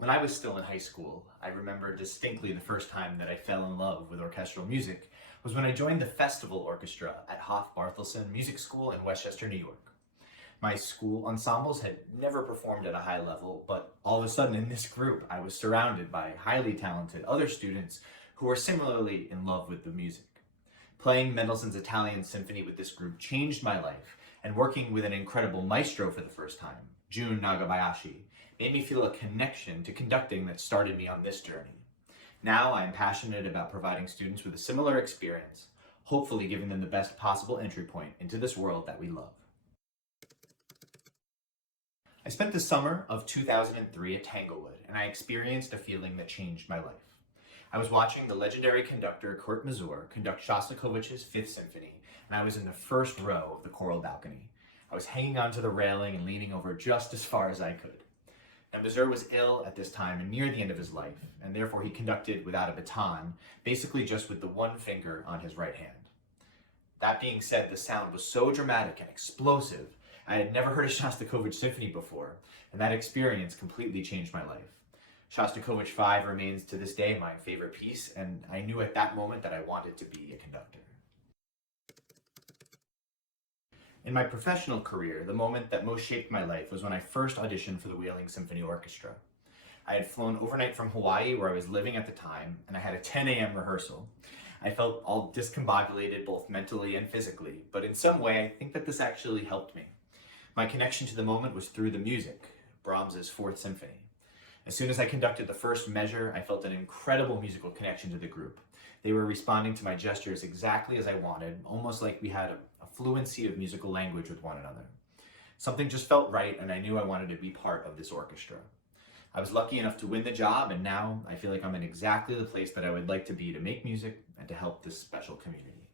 When I was still in high school, I remember distinctly the first time that I fell in love with orchestral music was when I joined the festival orchestra at Hoff Barthelson Music School in Westchester, New York. My school ensembles had never performed at a high level, but all of a sudden in this group, I was surrounded by highly talented other students who were similarly in love with the music. Playing Mendelssohn's Italian Symphony with this group changed my life, and working with an incredible maestro for the first time, Jun Nagabayashi, made me feel a connection to conducting that started me on this journey. Now I am passionate about providing students with a similar experience, hopefully giving them the best possible entry point into this world that we love. I spent the summer of 2003 at Tanglewood, and I experienced a feeling that changed my life. I was watching the legendary conductor Kurt Masur conduct Shostakovich's Fifth Symphony, and I was in the first row of the choral balcony. I was hanging onto the railing and leaning over just as far as I could. Now, Masur was ill at this time and near the end of his life, and therefore he conducted without a baton, basically just with the one finger on his right hand. That being said, the sound was so dramatic and explosive. I had never heard a Shostakovich symphony before, and that experience completely changed my life. Shostakovich 5 remains to this day my favorite piece, and I knew at that moment that I wanted to be a conductor. In my professional career, the moment that most shaped my life was when I first auditioned for the Wheeling Symphony Orchestra. I had flown overnight from Hawaii, where I was living at the time, and I had a 10 a.m. rehearsal. I felt all discombobulated both mentally and physically, but in some way I think that this actually helped me. My connection to the moment was through the music, Brahms's Fourth Symphony. As soon as I conducted the first measure, I felt an incredible musical connection to the group. They were responding to my gestures exactly as I wanted, almost like we had a fluency of musical language with one another. Something just felt right, and I knew I wanted to be part of this orchestra. I was lucky enough to win the job, and now I feel like I'm in exactly the place that I would like to be to make music and to help this special community.